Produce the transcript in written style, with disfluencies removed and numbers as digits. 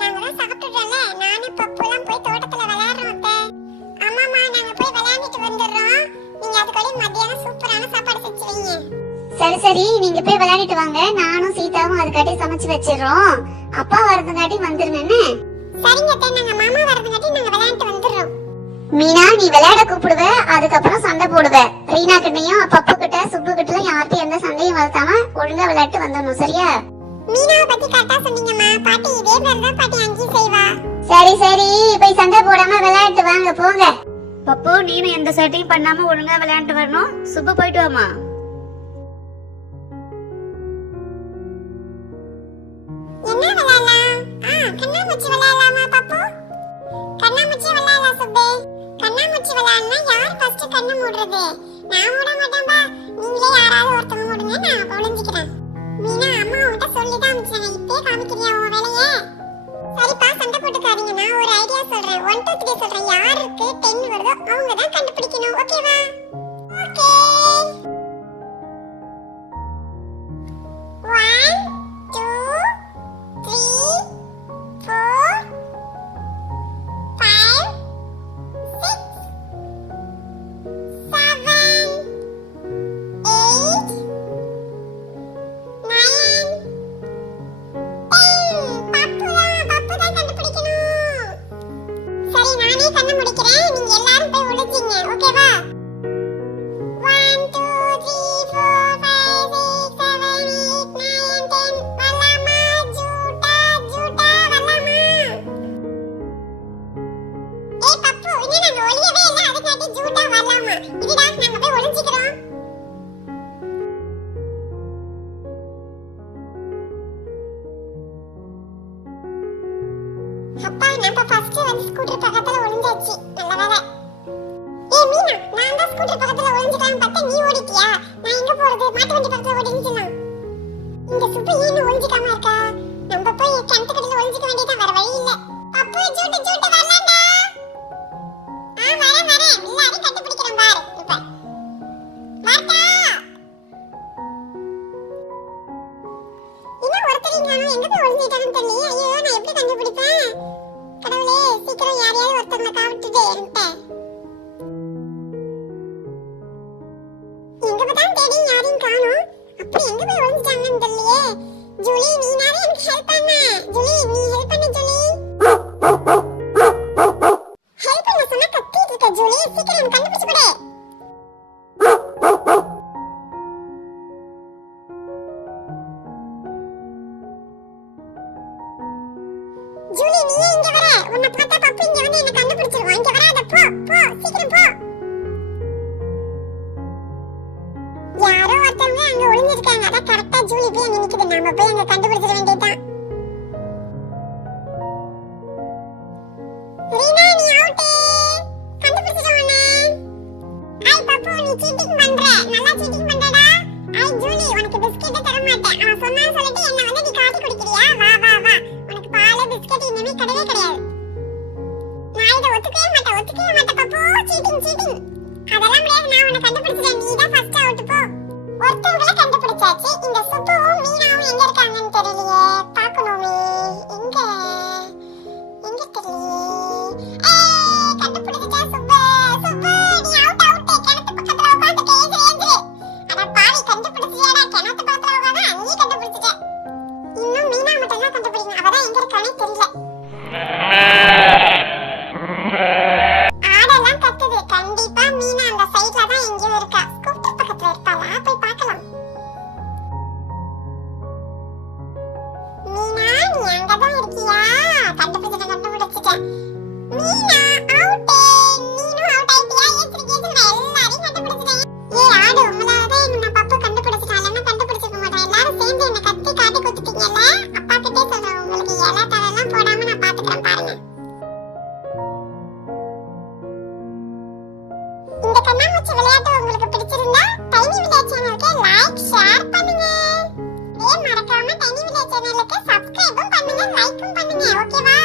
நாங்க தான் சாப்பிட்டுறோம்ல. நானும் பப்புலாம் போய் தோட்டத்துல விளையாடுறோம் அத்தை. ஆமாமா, நாங்க போய் விளையாடிட்டு வந்துடுறோம். நீங்க அதுக்குள்ள மத்தியானம் சூப்பரான சாப்பாடு செஞ்சு வைங்க. சரி சரி, நீங்க போய் விளையாடிட்டு வாங்க. நானும் சீதாவும் அதுக்காட்டி சமைச்சு வச்சிடுறோம். அப்பா வரதுங்காட்டி வந்துருங்கன்னு. சரிங்க அத்தை, நாங்க மாமா வரதுங்காட்டி நாங்க விளையாடிட்டு வந்துடுறோம். மீனா, நீ விளையாட கூப்பிடுவ, அதுக்கப்புறம் சண்டை போடுவ. ரீனா கிட்டையும் பப்பு கிட்ட சுப்பு கிட்ட யார்கிட்ட எந்த சண்டையும் வளர்த்தாம ஒழுங்கா விளையாட்டு வந்துடணும், சரியா? மீனாவை பத்தி கரெக்டா சொன்னீங்கம்மா. பாட்டி இதே மாதிரி தான் பாட்டி அங்கேயும் செய்வா. சரி சரி, போய் சண்டை போடாம விளையாட்டு வாங்க, போங்க. பப்பு, நீனும் எந்த சட்டையும் பண்ணாம ஒழுங்கா விளையாண்டு வரணும். சுப்பு, போயிட்டு வாமா. என்ன விளையாடலாம்? கண்ணாமூச்சி விளையாடலாமா பப்பு? கண்ணாமூச்சி விளையாடலாம் சுப்பே. கண்ணாமூச்சி விளையாடனா யார் ஃபர்ஸ்ட் கண்ணு மூடுறது? நான் மூட மாட்டேன்பா. நீங்களே யாராவது ஒருத்தங்க மூடுங்க, நான் ஒளிஞ்சிக்கிறேன். மீனா, அம்மா உன்கிட்ட சொல்லி தான் அனுப்பிச்சாங்க. இப்பவே காமிக்கிறியா உன் வேலையை? சரிப்பா, சண்டை போட்டுக்காதீங்க. நான் ஒரு ஐடியா சொல்றேன். 1 2 3 சொல்றேன். யாருக்கு 10 வருதோ அவங்க தான் கண்டுபிடிக்கணும். ஓகேவா? ஓகே. 1 2 3 4 5 6 7 8 9 பப்பு தான் கண்டுபிடிக்கணும். சரி, நானே கண்ணு முடிக்கிறேன். நீங்க எல்லாரும் போய் ஒளிஞ்சிங்க. ஓகேவா? 1 2 3 4 5 6 7 8 9 10 வரலாமா? ஜூட்டா ஜூட்டா வரலாமா? ஏய் பப்பு, இன்னும் நாங்க ஒளியவே இல்ல, அதுக்காட்டி ஜூட்டா வரலாமா? இதுடா, நாங்க போய் ஒளிஞ்சிக்கிறோம். அப்பா, நம்ம ஃபர்ஸ்ட் வந்து ஸ்கூட்டர் பக்கத்துல ஒளிஞ்சாச்சு. நல்ல வேளை. ஏய் மீனா, நான் தான் ஸ்கூட்டர் பக்கத்துல ஒளிஞ்சிட்டேன் பார்த்தா நீ ஓடிட்டியா? நான் எங்க போறது? மாட்டு வண்டி பக்கத்துல ஓடிச்சுனா. இந்த சுப்பு ஏன் ஒளிஞ்சிக்காம இருக்கா? நம்ம போய் கிணத்துக்கடியில ஒளிஞ்சிக்க வேண்டியதா, வேற வழி இல்ல. பப்பு, ஜூட்டு ஜூட்டு வரலாம்டா. வரேன். எல்லாரும் கண்டுபிடிக்கிறேன் பாரு. இப்ப மாட்டா. இன்னும் ஒருத்தரையும் காணோம். எங்க போய் ஒளிஞ்சிட்டாங்கன்னு தெரியல. ஐயோ, நான் எப்படி கண்டுபிடிப்பேன்? கடவுளே, சீக்கிரம் யாரையாவது ஒருத்தங்களை காவிட்டுட்டு என்கிட்ட. எங்க பார்த்தாலும் தேடி யாரையும் காணோம். அப்படி எங்க போய் ஒளிஞ்சிட்டாங்கன்னு தெரியலையே. ஜூலி, நீனாவே எனக்கு ஹெல்ப் பண்ண. ஜூலி, நீ ஹெல்ப் பண்ணு ஜூலி. ஹெல்ப் பண்ண சொன்னா கத்திட்டு இருக்க ஜூலி. சீக்கிரம் கண்டுபிடிச்சு கொடு. ஜூலி, நீ இங்க வர. உன்னை பார்த்தா பப்பு இங்க வந்து என்ன கண்டுபிடிச்சிருவான். இங்க வராத, போ போ, சீக்கிரம் போ. யாரோ ஒருத்தவங்க அங்க ஒளிஞ்சிருக்காங்க. அதான் கரெக்டா ஜூலி போய் அங்க நிக்குது. நாம போய் அங்க கண்டுபிடிச்சிட வேண்டியதுதான். ரீனா, நீ அவுட். கண்டுபிடிச்சிட்டவனே. ஐ பப்பு, நீ சீட்டிங் பண்ற. நல்லா சீட்டிங் பண்றடா. ஐ ஜூலி, உனக்கு பிஸ்கட் தர மாட்டேன். அவன் சொன்னா சொல்லிட்டு என்ன வந்து நீ காட்டி குடிக்கிறியா? வா வா வா. உனக்கு பால் பிஸ்கட் இனிமே கிடையவே கிடையாது. நான் இதை ஒத்துக்கவே மாட்டேன் பப்பு. சீட்டிங். அதெல்லாம் முடியாது. நான் உன்னை கண்டுபிடிச்சிட்டேன். நீ தான் ஃபர்ஸ்ட் அவுட். போ. ஒருத்தவங்கள கண்டுபிடிச்சாச்சு. இந்த சுப்புவும் மீனாவும் எங்க இருக்காங்கன்னு தெரியலையே. பார்க்கணுமே. எங்க தெரியலையே. கண்டுபிடிச்சிட்டா சுப்பு. நீ அவுட். கிணத்து பக்கத்துல உட்கார்ந்து ஏஞ்சிரு. அட பாவி, கண்டுபிடிச்சியாடா? கிணத்து பக்கத்துல உட்கார்ந்து அங்கேயே கண்டுபிடிச்சிட்ட. இன்னும் மீனா மட்டும் தான் கண்டுபிடிக்கணும். அவதான் எங்க இருக்கானே தெரியல. ஆடெல்லாம் கத்துது. கண்டிப்பா மீனா அந்த சைடுல தான் எங்கேயோ இருக்கா. ஸ்கூட்டர் பக்கத்துல இருப்பாளா? போய் பார்க்கலாம். மீனா, நீ அங்கதான் இருக்கியா? கண்டுபிடிச்சிட்டேன். மீனா அவுட். நீனும் அவுட் ஆயிட்டியா? ஏத்துறேன். எல்லாரையும் கண்டுபிடிச்சிட்டேன். ஏய் ஆடு, உங்களாலதான் என்ன நான் பப்பு கண்டுபிடிச்சிட்டேன். இல்லைன்னா கண்டுபிடிச்சிருக்க மாட்டேன். எல்லாரும் சேர்ந்து என்ன கத்தி காட்டி கொடுத்துட்டீங்கல்ல. அப்பா கிட்டே சொல்றேன், உங்களுக்கு இலை தலெல்லாம் போடாம நான் பாத்துக்கிறேன் பாருங்க. இந்த கண்ணாமூச்சி விளையாட்டு உங்களுக்கு பிடிச்சிருந்தா டைனி வில்லேஜ் சேனலுக்கு லைக், ஷேர் பண்ணுங்க. மறக்காம டைனி வில்லேஜ் சேனலுக்கு சப்ஸ்கிரைபும் பண்ணுங்க, லைக்கும் பண்ணுங்க. ஓகேவா?